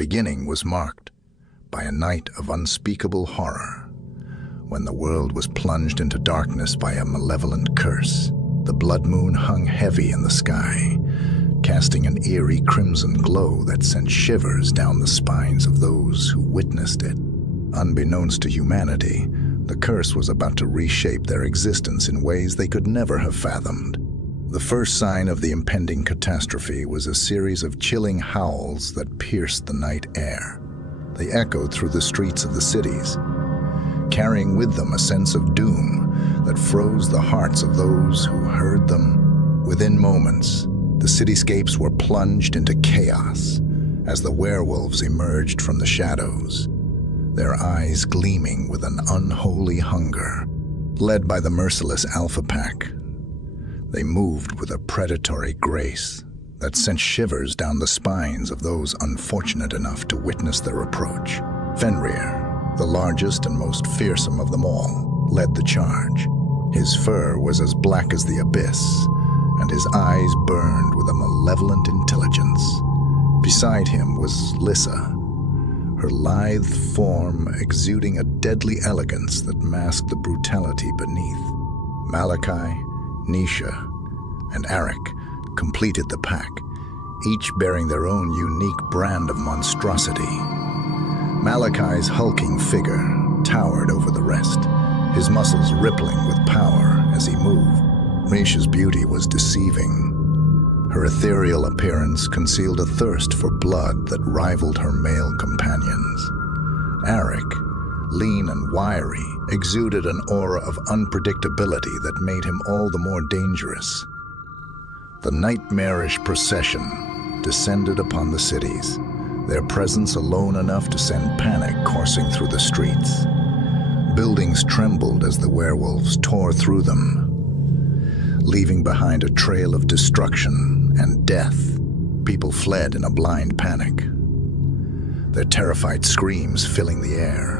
beginning was marked by a night of unspeakable horror. When the world was plunged into darkness by a malevolent curse, the blood moon hung heavy in the sky, casting an eerie crimson glow that sent shivers down the spines of those who witnessed it. Unbeknownst to humanity, the curse was about to reshape their existence in ways they could never have fathomed. The first sign of the impending catastrophe was a series of chilling howls that pierced the night air. They echoed through the streets of the cities, carrying with them a sense of doom that froze the hearts of those who heard them. Within moments, the cityscapes were plunged into chaos as the werewolves emerged from the shadows, their eyes gleaming with an unholy hunger. Led by the merciless Alpha Pack, they moved with a predatory grace that sent shivers down the spines of those unfortunate enough to witness their approach. Fenrir, the largest and most fearsome of them all, led the charge. His fur was as black as the abyss, and his eyes burned with a malevolent intelligence. Beside him was Lissa, her lithe form exuding a deadly elegance that masked the brutality beneath. Malachi, Nisha, and Arik completed the pack, each bearing their own unique brand of monstrosity. Malachi's hulking figure towered over the rest, his muscles rippling with power as he moved. Nisha's beauty was deceiving. Her ethereal appearance concealed a thirst for blood that rivaled her male companions. Arik, lean and wiry, exuded an aura of unpredictability that made him all the more dangerous. The nightmarish procession descended upon the cities, their presence alone enough to send panic coursing through the streets. Buildings trembled as the werewolves tore through them, leaving behind a trail of destruction and death. People fled in a blind panic, their terrified screams filling the air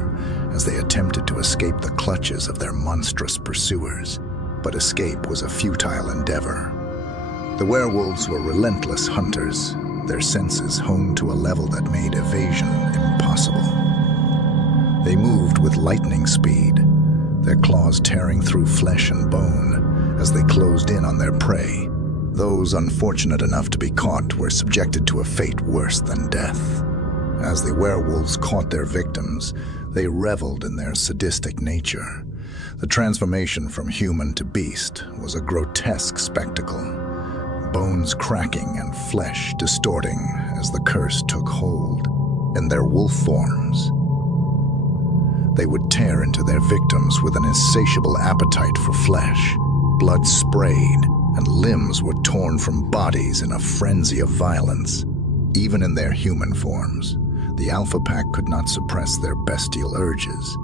as they attempted to escape the clutches of their monstrous pursuers. But escape was a futile endeavor. The werewolves were relentless hunters, their senses honed to a level that made evasion impossible. They moved with lightning speed, their claws tearing through flesh and bone as they closed in on their prey. Those unfortunate enough to be caught were subjected to a fate worse than death. As the werewolves caught their victims, they reveled in their sadistic nature. The transformation from human to beast was a grotesque spectacle, bones cracking and flesh distorting as the curse took hold. In their wolf forms, they would tear into their victims with an insatiable appetite for flesh. Blood sprayed, and limbs were torn from bodies in a frenzy of violence. Even in their human forms, the Alpha Pack could not suppress their bestial urges.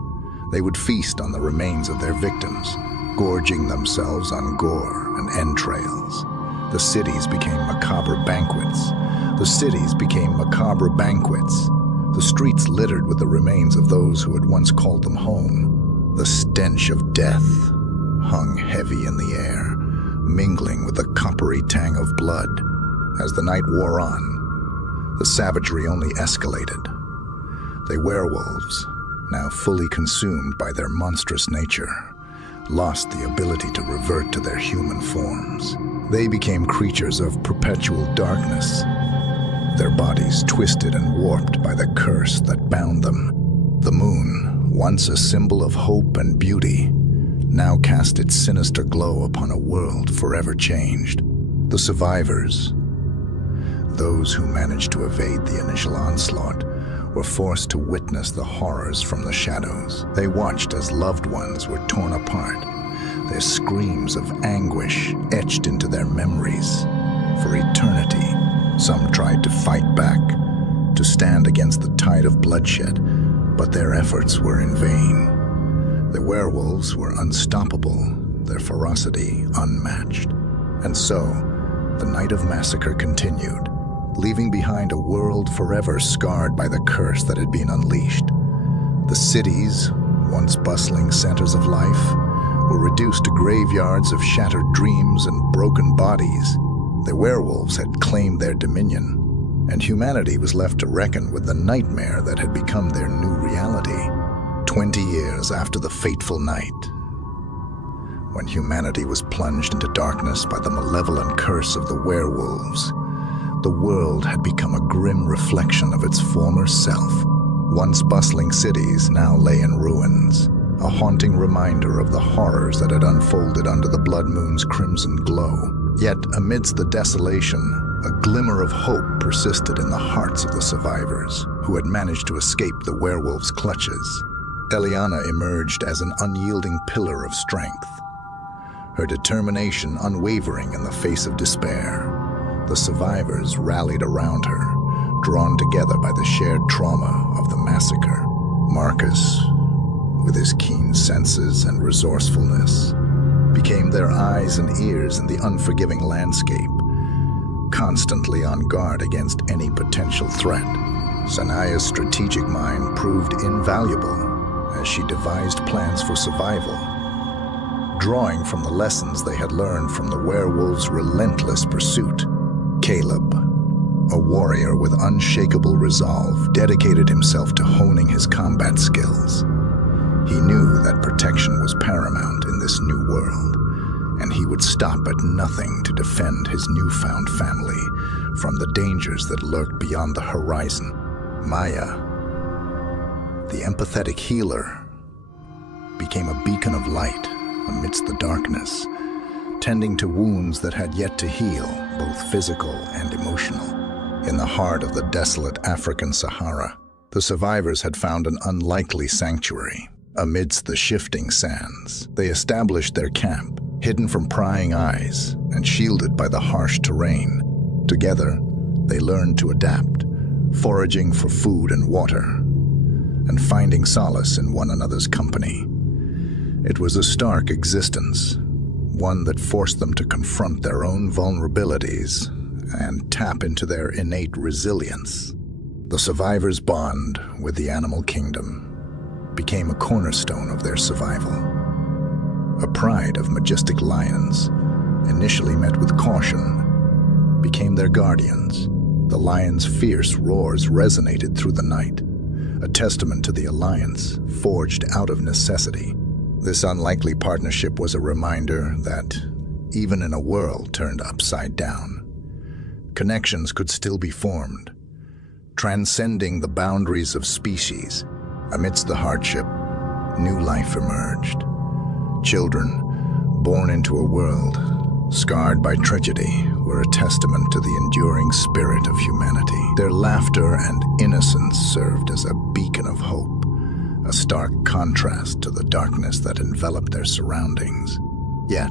They would feast on the remains of their victims, gorging themselves on gore and entrails. The cities became macabre banquets. The cities became macabre banquets. The streets littered with the remains of those who had once called them home. The stench of death hung heavy in the air, mingling with the coppery tang of blood. As the night wore on, the savagery only escalated. The werewolves, now fully consumed by their monstrous nature, lost the ability to revert to their human forms. They became creatures of perpetual darkness, their bodies twisted and warped by the curse that bound them. The moon, once a symbol of hope and beauty, now cast its sinister glow upon a world forever changed. The survivors, those who managed to evade the initial onslaught, were forced to witness the horrors from the shadows. They watched as loved ones were torn apart, their screams of anguish etched into their memories for eternity. Some tried to fight back, to stand against the tide of bloodshed, but their efforts were in vain. The werewolves were unstoppable, their ferocity unmatched. And so, the night of massacre continued, leaving behind a world forever scarred by the curse that had been unleashed. The cities, once bustling centers of life, were reduced to graveyards of shattered dreams and broken bodies. The werewolves had claimed their dominion, and humanity was left to reckon with the nightmare that had become their new reality. 20 years after the fateful night, when humanity was plunged into darkness by the malevolent curse of the werewolves, the world had become a grim reflection of its former self. Once bustling cities now lay in ruins, a haunting reminder of the horrors that had unfolded under the blood moon's crimson glow. Yet, amidst the desolation, a glimmer of hope persisted in the hearts of the survivors, who had managed to escape the werewolves' clutches. Eliana emerged as an unyielding pillar of strength, her determination unwavering in the face of despair. The survivors rallied around her, drawn together by the shared trauma of the massacre. Marcus, with his keen senses and resourcefulness, became their eyes and ears in the unforgiving landscape, constantly on guard against any potential threat. Sanaya's strategic mind proved invaluable as she devised plans for survival, drawing from the lessons they had learned from the werewolves' relentless pursuit. Caleb, a warrior with unshakable resolve, dedicated himself to honing his combat skills. He knew that protection was paramount in this new world, and he would stop at nothing to defend his newfound family from the dangers that lurked beyond the horizon. Maya, the empathetic healer, became a beacon of light amidst the darkness, tending to wounds that had yet to heal, both physical and emotional. In the heart of the desolate African Sahara, the survivors had found an unlikely sanctuary. Amidst the shifting sands, they established their camp, hidden from prying eyes and shielded by the harsh terrain. Together, they learned to adapt, foraging for food and water, and finding solace in one another's company. It was a stark existence, one that forced them to confront their own vulnerabilities and tap into their innate resilience. The survivors' bond with the animal kingdom became a cornerstone of their survival. A pride of majestic lions, initially met with caution, became their guardians. The lions' fierce roars resonated through the night, a testament to the alliance forged out of necessity. This unlikely partnership was a reminder that, even in a world turned upside down, connections could still be formed, transcending the boundaries of species. Amidst the hardship, new life emerged. Children, born into a world scarred by tragedy, were a testament to the enduring spirit of humanity. Their laughter and innocence served as a beacon of hope, a stark contrast to the darkness that enveloped their surroundings. Yet,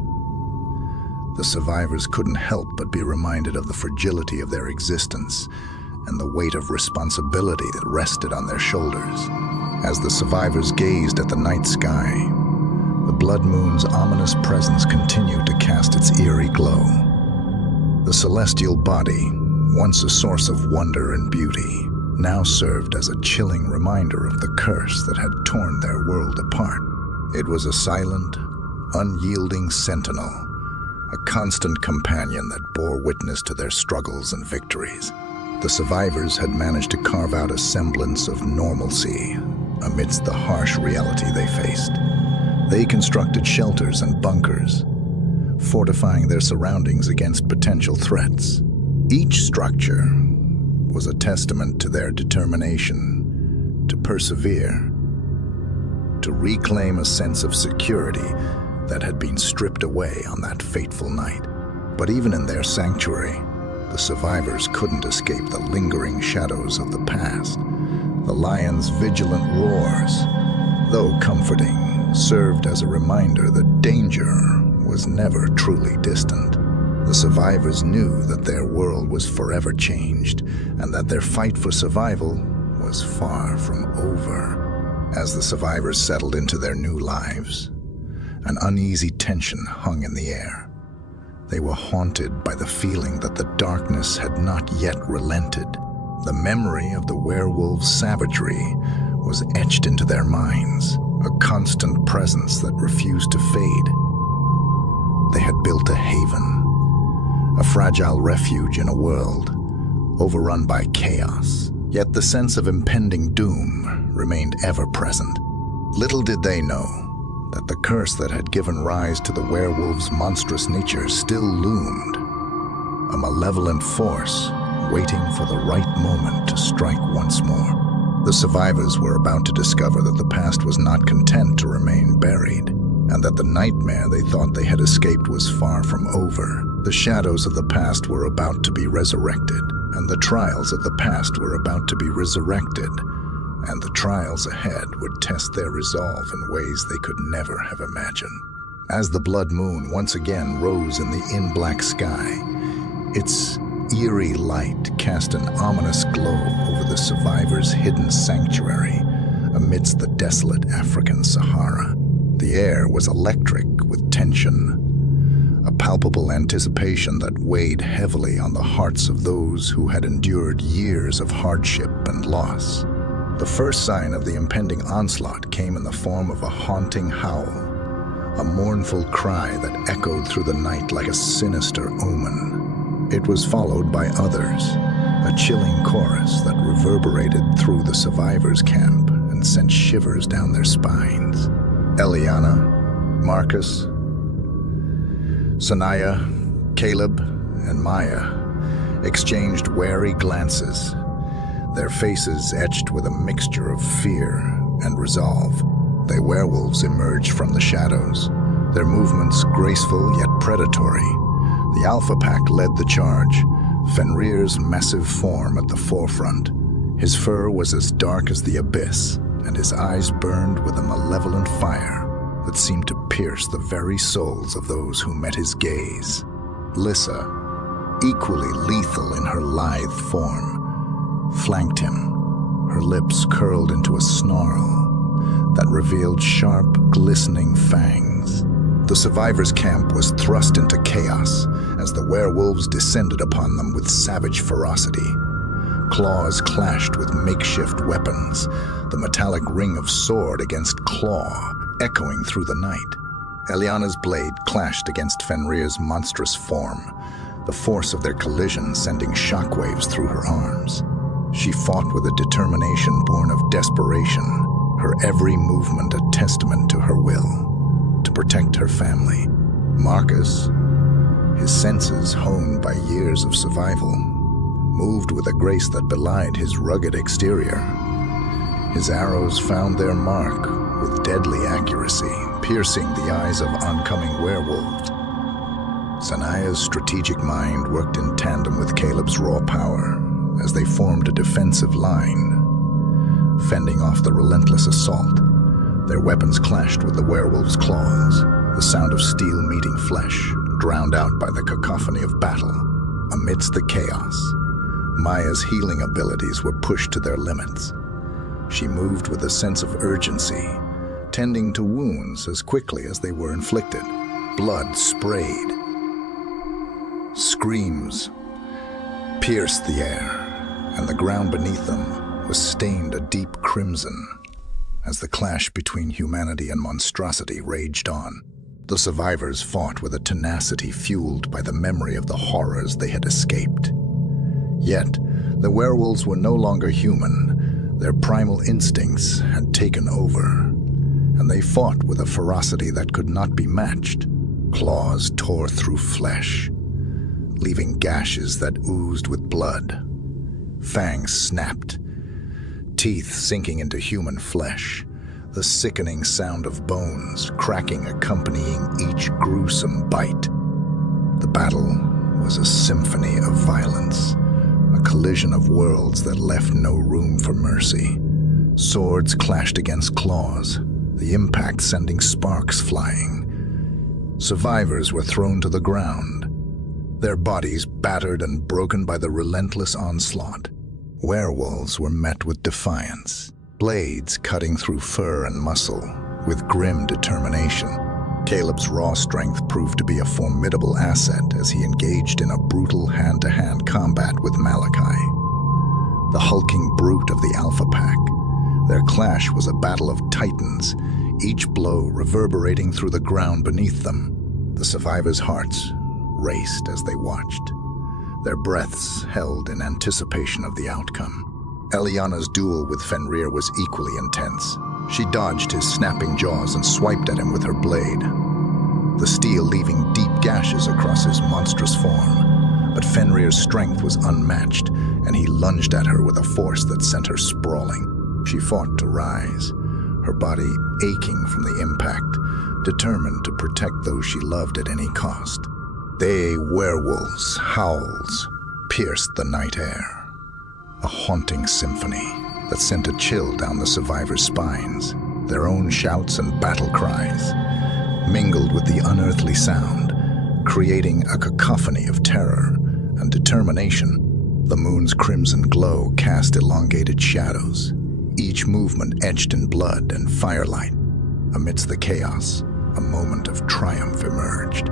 the survivors couldn't help but be reminded of the fragility of their existence and the weight of responsibility that rested on their shoulders. As the survivors gazed at the night sky, the blood moon's ominous presence continued to cast its eerie glow. The celestial body, once a source of wonder and beauty, now served as a chilling reminder of the curse that had torn their world apart. It was a silent, unyielding sentinel, a constant companion that bore witness to their struggles and victories. The survivors had managed to carve out a semblance of normalcy amidst the harsh reality they faced. They constructed shelters and bunkers, fortifying their surroundings against potential threats. Each structure was a testament to their determination to persevere, to reclaim a sense of security that had been stripped away on that fateful night. But even in their sanctuary, the survivors couldn't escape the lingering shadows of the past. The lion's vigilant roars, though comforting, served as a reminder that danger was never truly distant. The survivors knew that their world was forever changed and that their fight for survival was far from over. As the survivors settled into their new lives, an uneasy tension hung in the air. They were haunted by the feeling that the darkness had not yet relented. The memory of the werewolves' savagery was etched into their minds, a constant presence that refused to fade. They had built a haven, a fragile refuge in a world overrun by chaos. Yet the sense of impending doom remained ever present. Little did they know that the curse that had given rise to the werewolves' monstrous nature still loomed, a malevolent force waiting for the right moment to strike once more. The survivors were about to discover that the past was not content to remain buried, and that the nightmare they thought they had escaped was far from over. The shadows of the past were about to be resurrected, and the trials of the past were about to be resurrected, and the trials ahead would test their resolve in ways they could never have imagined. As the blood moon once again rose in the in-black sky, its eerie light cast an ominous glow over the survivors' hidden sanctuary amidst the desolate African Sahara. The air was electric with tension, a palpable anticipation that weighed heavily on the hearts of those who had endured years of hardship and loss. The first sign of the impending onslaught came in the form of a haunting howl, a mournful cry that echoed through the night like a sinister omen. It was followed by others, a chilling chorus that reverberated through the survivors' camp and sent shivers down their spines. Eliana, Marcus, Sanaya, Caleb, and Maya exchanged wary glances, their faces etched with a mixture of fear and resolve. The werewolves emerged from the shadows, their movements graceful yet predatory. The Alpha Pack led the charge, Fenrir's massive form at the forefront. His fur was as dark as the abyss, and his eyes burned with a malevolent fire that seemed to pierce the very souls of those who met his gaze. Lissa, equally lethal in her lithe form, flanked him, her lips curled into a snarl that revealed sharp, glistening fangs. The survivors' camp was thrust into chaos as the werewolves descended upon them with savage ferocity. Claws clashed with makeshift weapons, the metallic ring of sword against claw echoing through the night. Eliana's blade clashed against Fenrir's monstrous form, the force of their collision sending shockwaves through her arms. She fought with a determination born of desperation, her every movement a testament to her will to protect her family. Marcus, his senses honed by years of survival, moved with a grace that belied his rugged exterior. His arrows found their mark with deadly accuracy, piercing the eyes of oncoming werewolves. Sanaya's strategic mind worked in tandem with Caleb's raw power as they formed a defensive line, fending off the relentless assault. Their weapons clashed with the werewolves' claws, the sound of steel meeting flesh, drowned out by the cacophony of battle. Amidst the chaos, Maya's healing abilities were pushed to their limits. She moved with a sense of urgency, tending to wounds as quickly as they were inflicted. Blood sprayed. Screams pierced the air, and the ground beneath them was stained a deep crimson as the clash between humanity and monstrosity raged on. The survivors fought with a tenacity fueled by the memory of the horrors they had escaped. Yet, the werewolves were no longer human. Their primal instincts had taken over, and they fought with a ferocity that could not be matched. Claws tore through flesh, leaving gashes that oozed with blood. Fangs snapped, teeth sinking into human flesh, the sickening sound of bones cracking accompanying each gruesome bite. The battle was a symphony of violence, a collision of worlds that left no room for mercy. Swords clashed against claws, the impact sending sparks flying. Survivors were thrown to the ground, their bodies battered and broken by the relentless onslaught. Werewolves were met with defiance, blades cutting through fur and muscle with grim determination. Caleb's raw strength proved to be a formidable asset as he engaged in a brutal hand-to-hand combat with Malachi, the hulking brute of the Alpha Pack. Their clash was a battle of titans, each blow reverberating through the ground beneath them. The survivors' hearts raced as they watched, their breaths held in anticipation of the outcome. Eliana's duel with Fenrir was equally intense. She dodged his snapping jaws and swiped at him with her blade, the steel leaving deep gashes across his monstrous form. But Fenrir's strength was unmatched, and he lunged at her with a force that sent her sprawling. She fought to rise, her body aching from the impact, determined to protect those she loved at any cost. Werewolves' howls pierced the night air, a haunting symphony that sent a chill down the survivors' spines. Their own shouts and battle cries mingled with the unearthly sound, creating a cacophony of terror and determination. The moon's crimson glow cast elongated shadows, each movement etched in blood and firelight. Amidst the chaos, a moment of triumph emerged.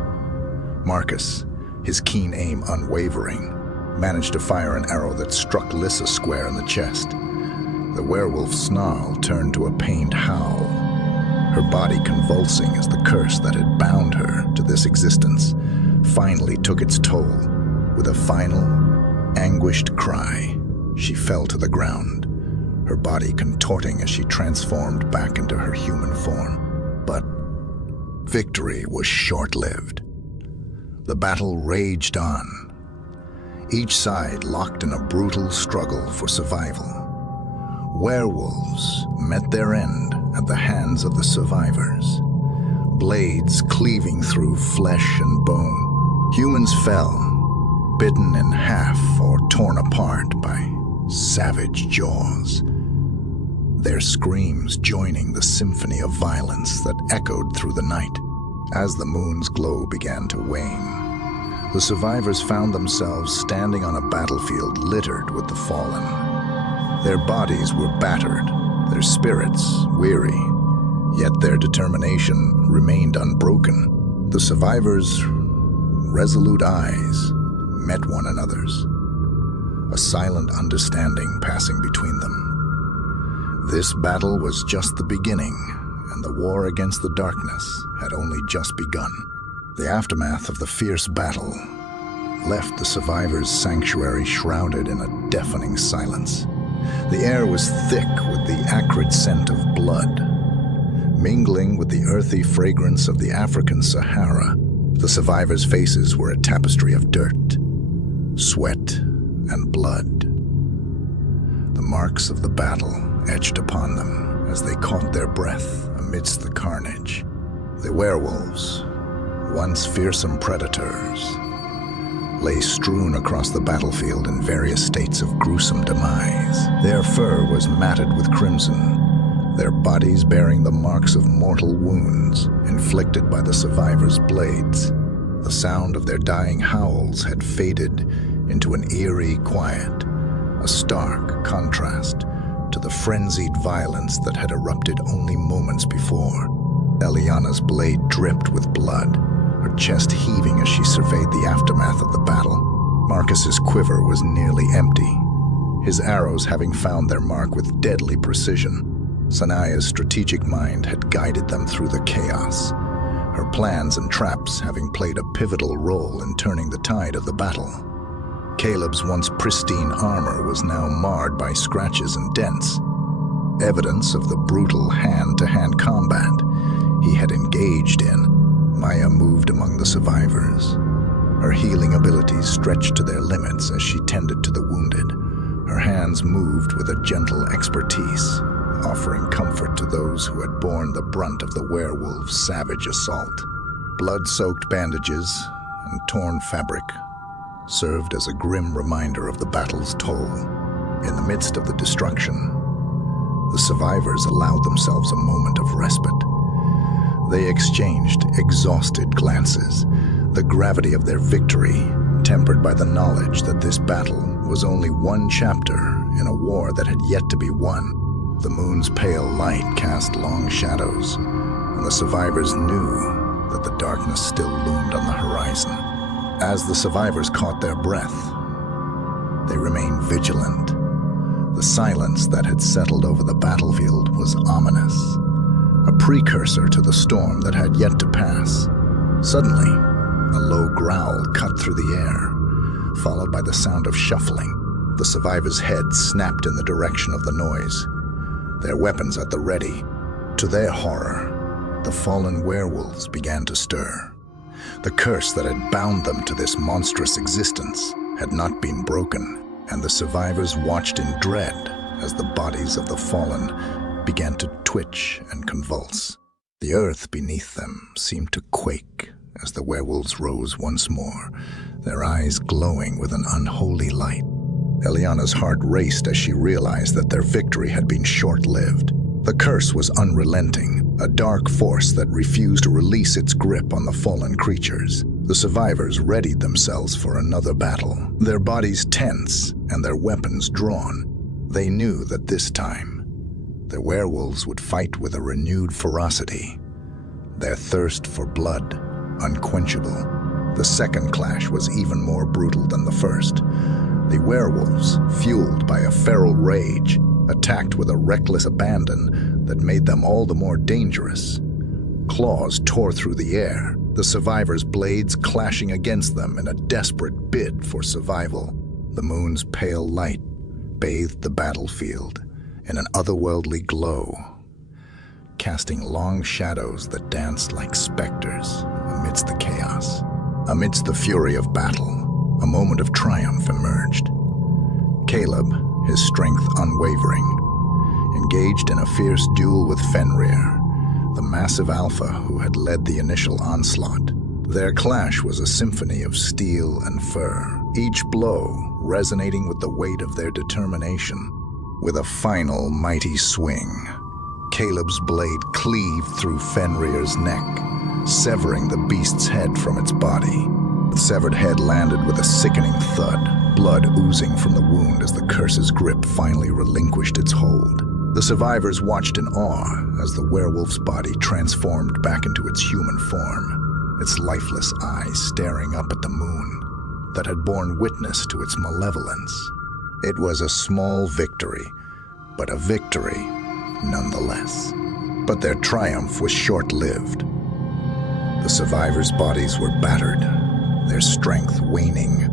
Marcus, his keen aim unwavering, managed to fire an arrow that struck Lissa square in the chest. The werewolf's snarl turned to a pained howl, her body convulsing as the curse that had bound her to this existence finally took its toll. With a final, anguished cry, she fell to the ground, her body contorting as she transformed back into her human form. But victory was short-lived. The battle raged on, each side locked in a brutal struggle for survival. Werewolves met their end at the hands of the survivors, blades cleaving through flesh and bone. Humans fell, bitten in half or torn apart by savage jaws, their screams joining the symphony of violence that echoed through the night. As the moon's glow began to wane, the survivors found themselves standing on a battlefield littered with the fallen. Their bodies were battered, their spirits weary, yet their determination remained unbroken. The survivors' resolute eyes met one another's, a silent understanding passing between them. This battle was just the beginning, and the war against the darkness had only just begun. The aftermath of the fierce battle left the survivors' sanctuary shrouded in a deafening silence. The air was thick with the acrid scent of blood, mingling with the earthy fragrance of the African Sahara. The survivors' faces were a tapestry of dirt, sweat, and blood. The marks of the battle etched upon them as they caught their breath amidst the carnage. The werewolves, once fearsome predators, lay strewn across the battlefield in various states of gruesome demise. Their fur was matted with crimson, their bodies bearing the marks of mortal wounds inflicted by the survivors' blades. The sound of their dying howls had faded into an eerie quiet, a stark contrast to the frenzied violence that had erupted only moments before. Eliana's blade dripped with blood, her chest heaving as she surveyed the aftermath of the battle. Marcus's quiver was nearly empty, his arrows having found their mark with deadly precision. Sanaya's strategic mind had guided them through the chaos, her plans and traps having played a pivotal role in turning the tide of the battle. Caleb's once pristine armor was now marred by scratches and dents, evidence of the brutal hand-to-hand combat he had engaged in. Maya moved among the survivors, her healing abilities stretched to their limits as she tended to the wounded. Her hands moved with a gentle expertise, offering comfort to those who had borne the brunt of the werewolves' savage assault. Blood-soaked bandages and torn fabric served as a grim reminder of the battle's toll. In the midst of the destruction, the survivors allowed themselves a moment of respite. They exchanged exhausted glances, the gravity of their victory tempered by the knowledge that this battle was only one chapter in a war that had yet to be won. The moon's pale light cast long shadows, and the survivors knew that the darkness still loomed on the horizon. As the survivors caught their breath, they remained vigilant. The silence that had settled over the battlefield was ominous, a precursor to the storm that had yet to pass. Suddenly, a low growl cut through the air, followed by the sound of shuffling. The survivors' heads snapped in the direction of the noise, their weapons at the ready. To their horror, the fallen werewolves began to stir. The curse that had bound them to this monstrous existence had not been broken, and the survivors watched in dread as the bodies of the fallen began to twitch and convulse. The earth beneath them seemed to quake as the werewolves rose once more, their eyes glowing with an unholy light. Eliana's heart raced as she realized that their victory had been short-lived. The curse was unrelenting, a dark force that refused to release its grip on the fallen creatures. The survivors readied themselves for another battle, their bodies tense and their weapons drawn. They knew that this time, the werewolves would fight with a renewed ferocity, their thirst for blood unquenchable. The second clash was even more brutal than the first. The werewolves, fueled by a feral rage, attacked with a reckless abandon that made them all the more dangerous. Claws tore through the air, the survivors' blades clashing against them in a desperate bid for survival. The moon's pale light bathed the battlefield in an otherworldly glow, casting long shadows that danced like specters amidst the chaos. Amidst the fury of battle, a moment of triumph emerged. Caleb, his strength unwavering, engaged in a fierce duel with Fenrir, the massive alpha who had led the initial onslaught. Their clash was a symphony of steel and fur, each blow resonating with the weight of their determination. With a final mighty swing, Caleb's blade cleaved through Fenrir's neck, severing the beast's head from its body. The severed head landed with a sickening thud, blood oozing from the wound as the curse's grip finally relinquished its hold. The survivors watched in awe as the werewolf's body transformed back into its human form, its lifeless eyes staring up at the moon that had borne witness to its malevolence. It was a small victory, but a victory nonetheless. But their triumph was short-lived. The survivors' bodies were battered, their strength waning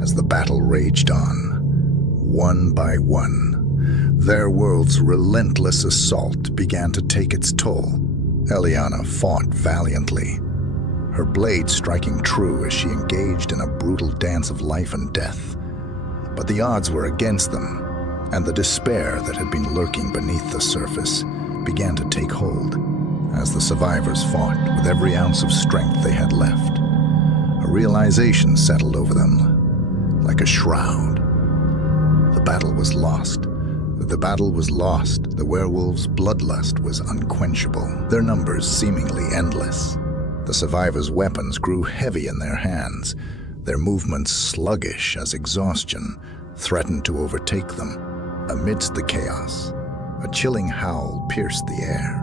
as the battle raged on. One by one, their world's relentless assault began to take its toll. Eliana fought valiantly, her blade striking true as she engaged in a brutal dance of life and death. But the odds were against them, and the despair that had been lurking beneath the surface began to take hold as the survivors fought with every ounce of strength they had left. A realization settled over them like a shroud. The battle was lost. The battle was lost. The werewolves' bloodlust was unquenchable, their numbers seemingly endless. The survivors' weapons grew heavy in their hands, their movements sluggish as exhaustion threatened to overtake them. Amidst the chaos, a chilling howl pierced the air.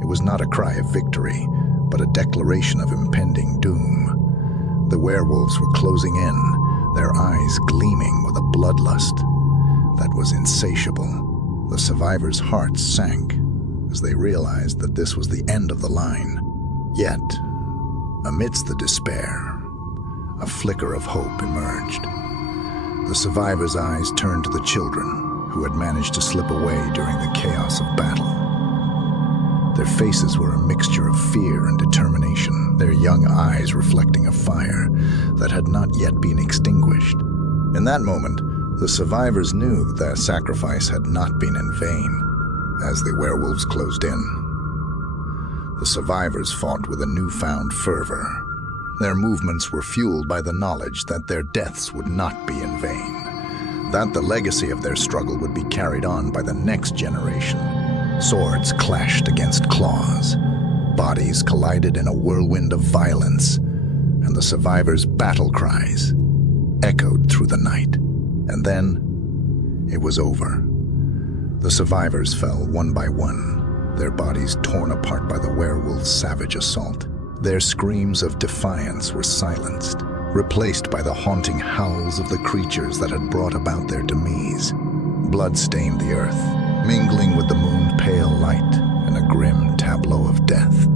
It was not a cry of victory, but a declaration of impending doom. The werewolves were closing in, their eyes gleaming with a bloodlust that was insatiable. The survivors' hearts sank as they realized that this was the end of the line. Yet, amidst the despair, a flicker of hope emerged. The survivors' eyes turned to the children who had managed to slip away during the chaos of battle. Their faces were a mixture of fear and determination, their young eyes reflecting a fire that had not yet been extinguished. In that moment, the survivors knew that their sacrifice had not been in vain. As the werewolves closed in, the survivors fought with a newfound fervor. Their movements were fueled by the knowledge that their deaths would not be in vain, that the legacy of their struggle would be carried on by the next generation. Swords clashed against claws, bodies collided in a whirlwind of violence, and the survivors' battle cries echoed through the night. And then, it was over. The survivors fell one by one, their bodies torn apart by the werewolves' savage assault. Their screams of defiance were silenced, replaced by the haunting howls of the creatures that had brought about their demise. Blood stained the earth, mingling with the moon's pale light in a grim tableau of death.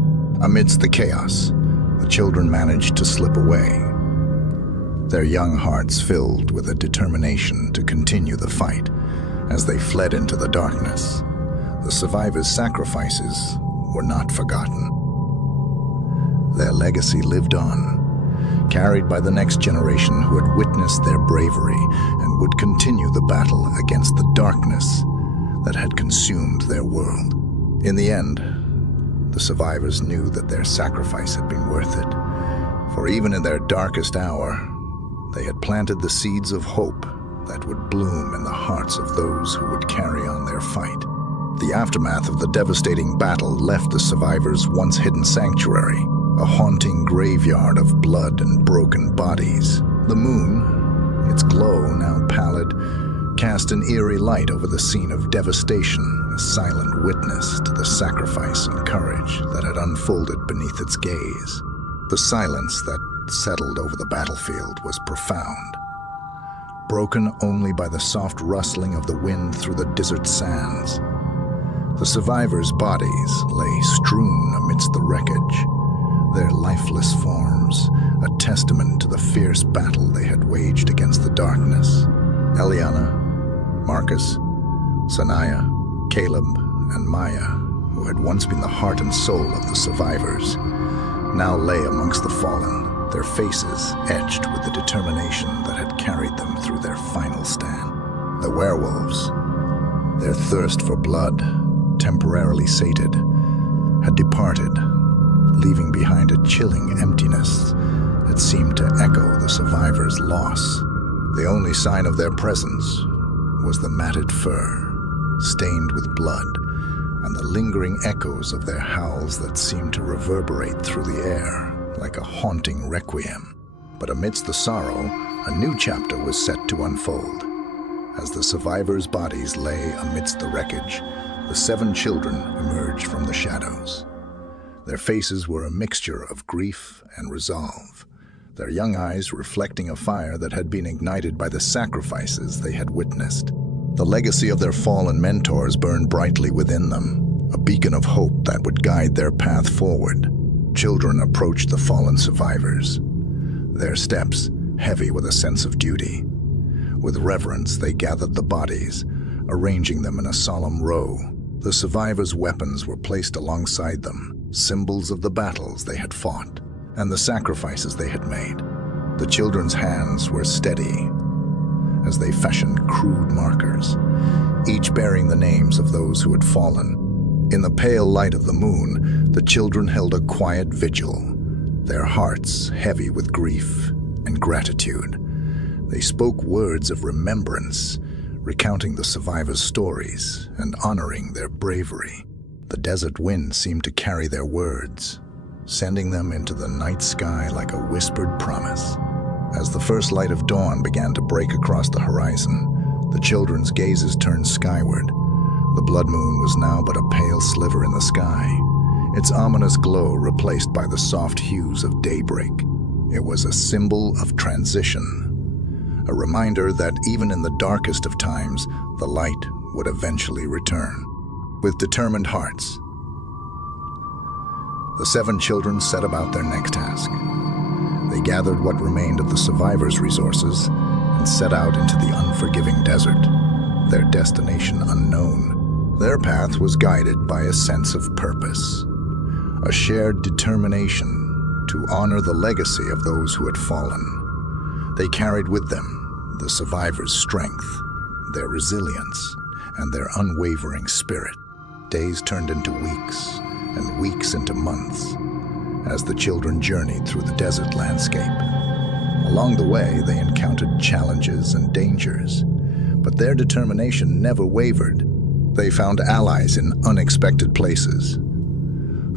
Amidst the chaos, the children managed to slip away. their young hearts filled with a determination to continue the fight as they fled into the darkness. The survivors' sacrifices were not forgotten. Their legacy lived on, carried by the next generation who had witnessed their bravery and would continue the battle against the darkness that had consumed their world. In the end, the survivors knew that their sacrifice had been worth it, for even in their darkest hour, they had planted the seeds of hope that would bloom in the hearts of those who would carry on their fight. The aftermath of the devastating battle left the survivors' once hidden sanctuary, a haunting graveyard of blood and broken bodies. The moon, its glow now pallid, cast an eerie light over the scene of devastation, a silent witness to the sacrifice and courage that had unfolded beneath its gaze. The silence that settled over the battlefield was profound, broken only by the soft rustling of the wind through the desert sands. The survivors' bodies lay strewn amidst the wreckage, their lifeless forms a testament to the fierce battle they had waged against the darkness. Eliana, Marcus, Sanaya, Caleb, and Maya, who had once been the heart and soul of the survivors, now lay amongst the fallen, their faces etched with the determination that had carried them through their final stand. The werewolves, their thirst for blood temporarily sated, had departed, leaving behind a chilling emptiness that seemed to echo the survivors' loss. The only sign of their presence was the matted fur, stained with blood, and the lingering echoes of their howls that seemed to reverberate through the air like a haunting requiem. But amidst the sorrow, a new chapter was set to unfold. As the survivors' bodies lay amidst the wreckage, the 7 children emerged from the shadows. Their faces were a mixture of grief and resolve, their young eyes reflecting a fire that had been ignited by the sacrifices they had witnessed. The legacy of their fallen mentors burned brightly within them, a beacon of hope that would guide their path forward. Children approached the fallen survivors, their steps heavy with a sense of duty. With reverence, they gathered the bodies, arranging them in a solemn row. The survivors' weapons were placed alongside them, symbols of the battles they had fought and the sacrifices they had made. The children's hands were steady as they fashioned crude markers, each bearing the names of those who had fallen. In the pale light of the moon, the children held a quiet vigil, their hearts heavy with grief and gratitude. They spoke words of remembrance, recounting the survivors' stories and honoring their bravery. The desert wind seemed to carry their words, sending them into the night sky like a whispered promise. As the first light of dawn began to break across the horizon, the children's gazes turned skyward. The blood moon was now but a pale sliver in the sky, its ominous glow replaced by the soft hues of daybreak. It was a symbol of transition, a reminder that even in the darkest of times, the light would eventually return. With determined hearts, the 7 children set about their next task. They gathered what remained of the survivors' resources and set out into the unforgiving desert, their destination unknown. Their path was guided by a sense of purpose, a shared determination to honor the legacy of those who had fallen. They carried with them the survivors' strength, their resilience, and their unwavering spirit. Days turned into weeks, and weeks into months, as the children journeyed through the desert landscape. Along the way, they encountered challenges and dangers, but their determination never wavered. They found allies in unexpected places,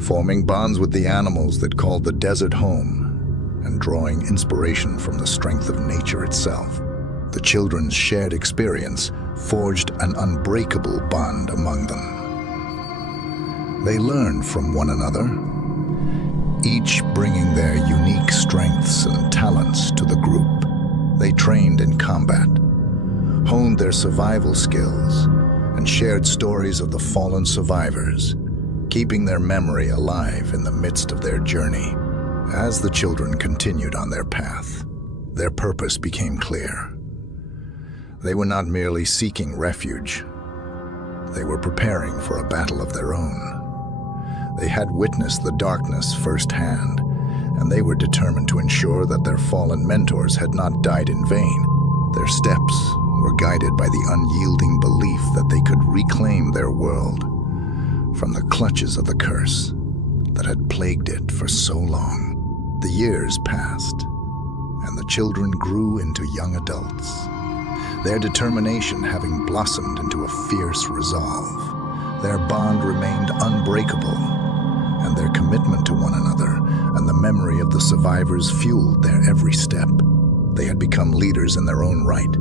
forming bonds with the animals that called the desert home and drawing inspiration from the strength of nature itself. The children's shared experience forged an unbreakable bond among them. They learned from one another, each bringing their unique strengths and talents to the group. They trained in combat, honed their survival skills, and shared stories of the fallen survivors, keeping their memory alive in the midst of their journey. As the children continued on their path, their purpose became clear. They were not merely seeking refuge. They were preparing for a battle of their own. They had witnessed the darkness firsthand, and they were determined to ensure that their fallen mentors had not died in vain. Their steps were guided by the unyielding belief that they could reclaim their world from the clutches of the curse that had plagued it for so long. The years passed, and the children grew into young adults, their determination having blossomed into a fierce resolve. Their bond remained unbreakable, and their commitment to one another and the memory of the survivors fueled their every step. They had become leaders in their own right,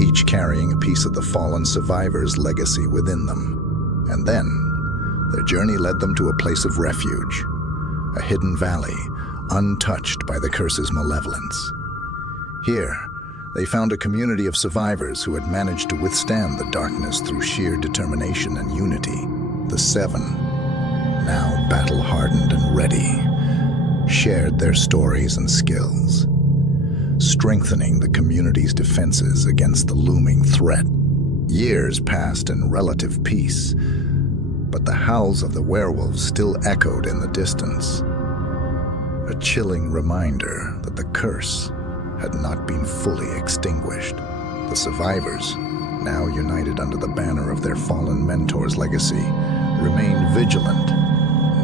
each carrying a piece of the fallen survivors' legacy within them. And then, their journey led them to a place of refuge, a hidden valley, untouched by the curse's malevolence. Here, they found a community of survivors who had managed to withstand the darkness through sheer determination and unity. The Seven, now battle-hardened and ready, shared their stories and skills, strengthening the community's defenses against the looming threat. Years passed in relative peace, but the howls of the werewolves still echoed in the distance, a chilling reminder that the curse had not been fully extinguished. The survivors, now united under the banner of their fallen mentor's legacy, remained vigilant,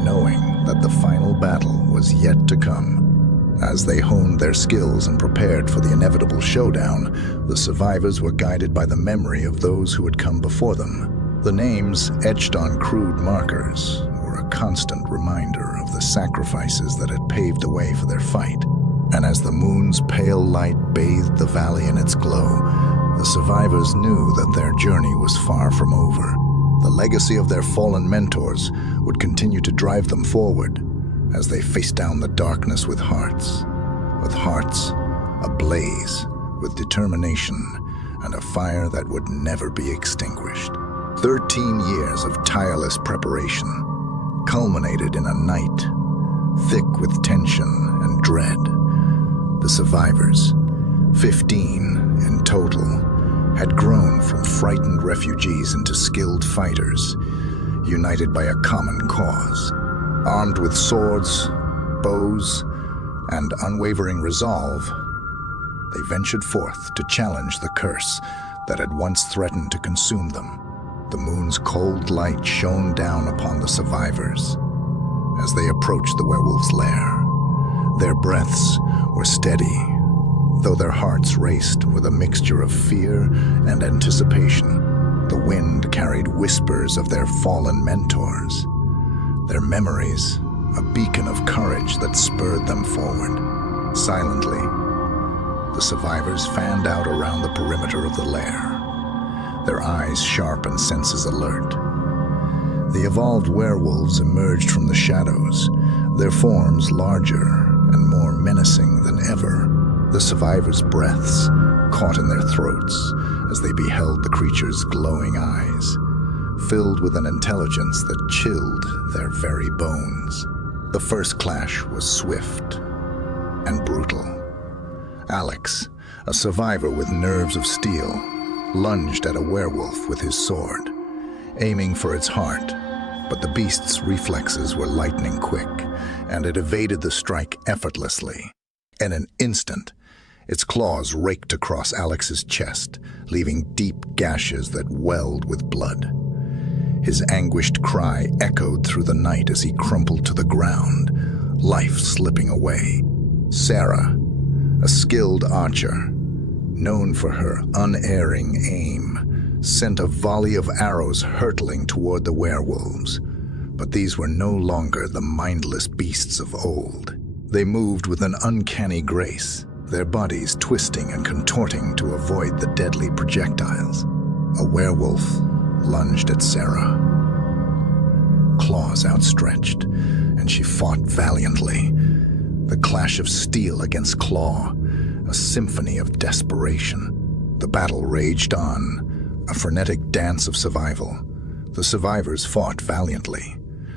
knowing that the final battle was yet to come. As they honed their skills and prepared for the inevitable showdown, the survivors were guided by the memory of those who had come before them. The names etched on crude markers were a constant reminder of the sacrifices that had paved the way for their fight. And as the moon's pale light bathed the valley in its glow, the survivors knew that their journey was far from over. The legacy of their fallen mentors would continue to drive them forward as they faced down the darkness with hearts ablaze with determination and a fire that would never be extinguished. 13 years of tireless preparation culminated in a night thick with tension and dread. The survivors, 15 in total, had grown from frightened refugees into skilled fighters, united by a common cause. Armed with swords, bows, and unwavering resolve, they ventured forth to challenge the curse that had once threatened to consume them. The moon's cold light shone down upon the survivors as they approached the werewolf's lair. Their breaths were steady, though their hearts raced with a mixture of fear and anticipation. The wind carried whispers of their fallen mentors, their memories a beacon of courage that spurred them forward. Silently, the survivors fanned out around the perimeter of the lair, their eyes sharp and senses alert. The evolved werewolves emerged from the shadows, their forms larger and more menacing than ever. The survivors' breaths caught in their throats as they beheld the creature's glowing eyes, filled with an intelligence that chilled their very bones. The first clash was swift and brutal. Alex, a survivor with nerves of steel, lunged at a werewolf with his sword, aiming for its heart, but the beast's reflexes were lightning quick, and it evaded the strike effortlessly. In an instant, its claws raked across Alex's chest, leaving deep gashes that welled with blood. His anguished cry echoed through the night as he crumpled to the ground, life slipping away. Sarah, a skilled archer, known for her unerring aim, sent a volley of arrows hurtling toward the werewolves. But these were no longer the mindless beasts of old. They moved with an uncanny grace, their bodies twisting and contorting to avoid the deadly projectiles. A werewolf lunged at Sarah, claws outstretched, and she fought valiantly. The clash of steel against claw, a symphony of desperation. The battle raged on, a frenetic dance of survival. The survivors fought valiantly,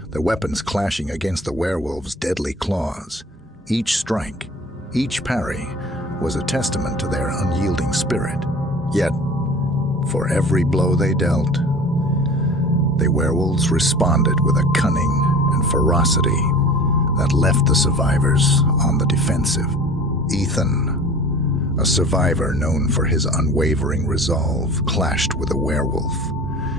their weapons clashing against the werewolves' deadly claws. Each strike, each parry, was a testament to their unyielding spirit. Yet, for every blow they dealt, the werewolves responded with a cunning and ferocity that left the survivors on the defensive. Ethan, a survivor known for his unwavering resolve, clashed with a werewolf,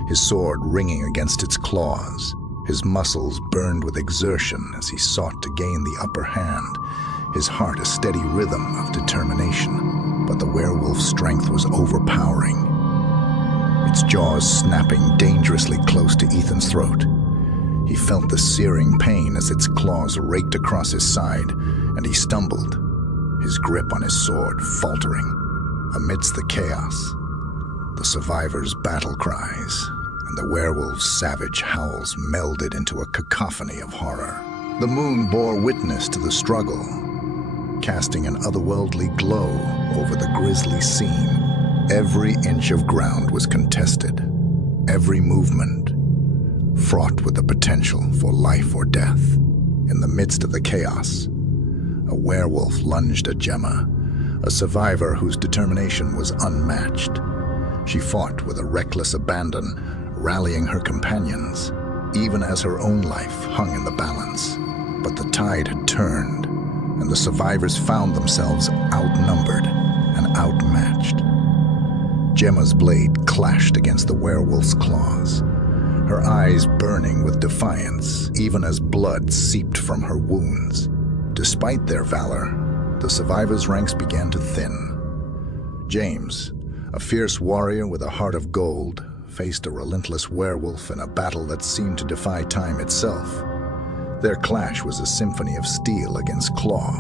his sword ringing against its claws. His muscles burned with exertion as he sought to gain the upper hand, his heart a steady rhythm of determination. But the werewolf's strength was overpowering, its jaws snapping dangerously close to Ethan's throat. He felt the searing pain as its claws raked across his side, and he stumbled, his grip on his sword faltering. Amidst the chaos, the survivors' battle cries and the werewolves' savage howls melded into a cacophony of horror. The moon bore witness to the struggle, casting an otherworldly glow over the grisly scene. Every inch of ground was contested, every movement fraught with the potential for life or death. In the midst of the chaos, a werewolf lunged at Gemma, a survivor whose determination was unmatched. She fought with a reckless abandon, rallying her companions, even as her own life hung in the balance. But the tide had turned, and the survivors found themselves outnumbered and outmatched. Gemma's blade clashed against the werewolf's claws, her eyes burning with defiance, even as blood seeped from her wounds. Despite their valor, the survivors' ranks began to thin. James, a fierce warrior with a heart of gold, faced a relentless werewolf in a battle that seemed to defy time itself. Their clash was a symphony of steel against claw,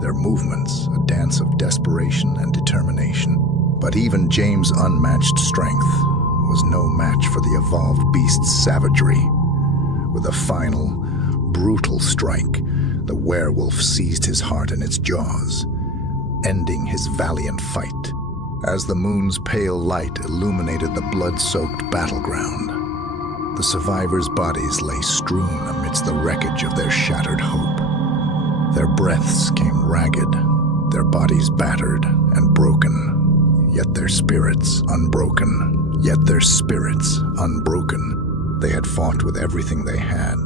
their movements a dance of desperation and determination. But even James' unmatched strength was no match for the evolved beast's savagery. With a final, brutal strike, the werewolf seized his heart in its jaws, ending his valiant fight. As the moon's pale light illuminated the blood-soaked battleground, the survivors' bodies lay strewn amidst the wreckage of their shattered hope. Their breaths came ragged, their bodies battered and broken, yet their spirits unbroken. They had fought with everything they had,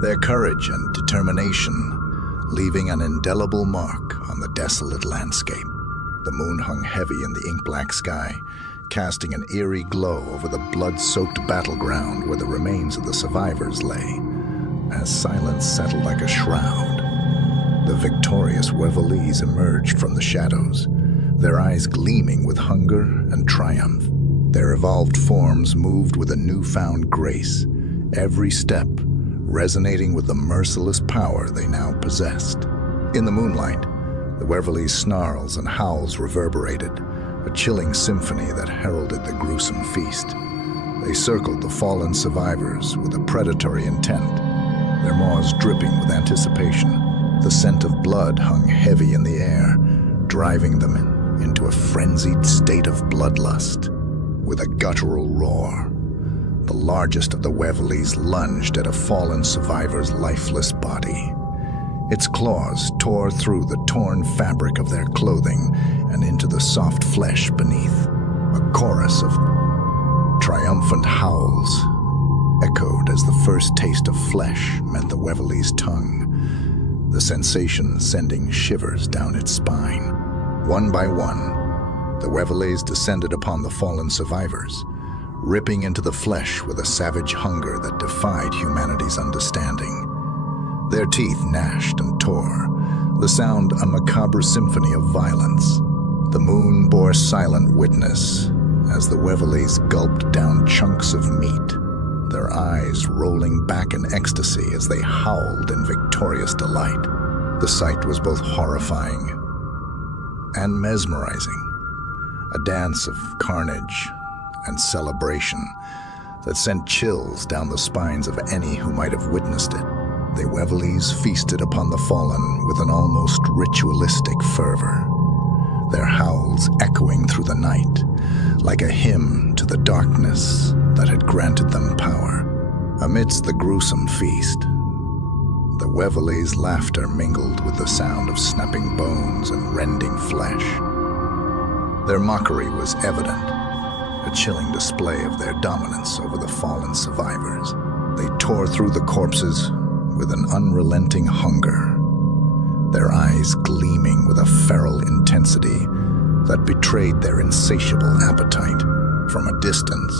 their courage and determination leaving an indelible mark on the desolate landscape. The moon hung heavy in the ink-black sky, casting an eerie glow over the blood-soaked battleground where the remains of the survivors lay. As silence settled like a shroud, the victorious Werewolves emerged from the shadows, their eyes gleaming with hunger and triumph. Their evolved forms moved with a newfound grace, every step resonating with the merciless power they now possessed. In the moonlight, the Werewolves' snarls and howls reverberated, a chilling symphony that heralded the gruesome feast. They circled the fallen survivors with a predatory intent, their maws dripping with anticipation. The scent of blood hung heavy in the air, driving them into a frenzied state of bloodlust. With a guttural roar, the largest of the Werewolves lunged at a fallen survivor's lifeless body. Its claws tore through the torn fabric of their clothing and into the soft flesh beneath. A chorus of triumphant howls echoed as the first taste of flesh met the Werewolves' tongue, the sensation sending shivers down its spine. One by one, the Werewolves descended upon the fallen survivors, ripping into the flesh with a savage hunger that defied humanity's understanding. Their teeth gnashed and tore, the sound a macabre symphony of violence. The moon bore silent witness as the Werewolves gulped down chunks of meat, their eyes rolling back in ecstasy as they howled in victorious delight. The sight was both horrifying and mesmerizing, a dance of carnage and celebration that sent chills down the spines of any who might have witnessed it. The Werewolves feasted upon the fallen with an almost ritualistic fervor, their howls echoing through the night like a hymn to the darkness that had granted them power. Amidst the gruesome feast, The Werewolves' laughter mingled with the sound of snapping bones and rending flesh. Their mockery was evident, a chilling display of their dominance over the fallen survivors. They tore through the corpses with an unrelenting hunger, their eyes gleaming with a feral intensity that betrayed their insatiable appetite. From a distance,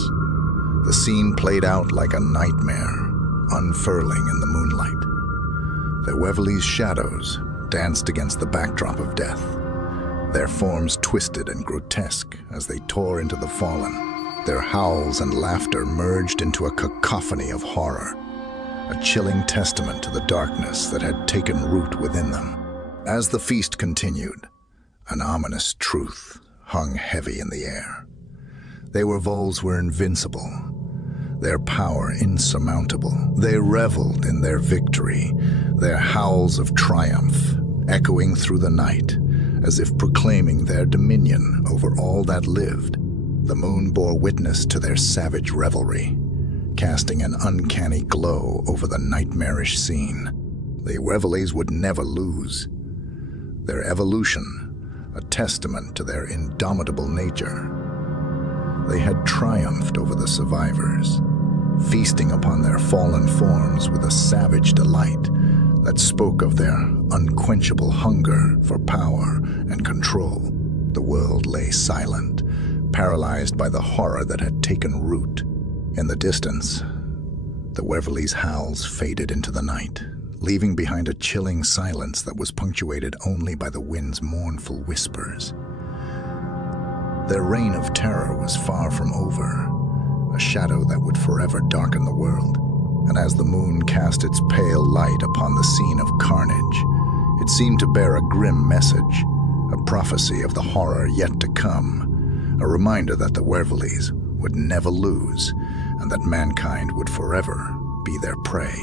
the scene played out like a nightmare, unfurling in the moonlight. The Werewolves' shadows danced against the backdrop of death, their forms twisted and grotesque as they tore into the fallen. Their howls and laughter merged into a cacophony of horror, a chilling testament to the darkness that had taken root within them. As the feast continued, an ominous truth hung heavy in the air. The Werewolves were invincible, their power insurmountable. They reveled in their victory, their howls of triumph echoing through the night, as if proclaiming their dominion over all that lived. The moon bore witness to their savage revelry, casting an uncanny glow over the nightmarish scene. The Werewolves would never lose. Their evolution, a testament to their indomitable nature. They had triumphed over the survivors, feasting upon their fallen forms with a savage delight that spoke of their unquenchable hunger for power and control. The world lay silent, paralyzed by the horror that had taken root. In the distance, the Werewolves' howls faded into the night, leaving behind a chilling silence that was punctuated only by the wind's mournful whispers. Their reign of terror was far from over, a shadow that would forever darken the world. And as the moon cast its pale light upon the scene of carnage, it seemed to bear a grim message, a prophecy of the horror yet to come, a reminder that the Werewolves would never lose and that mankind would forever be their prey.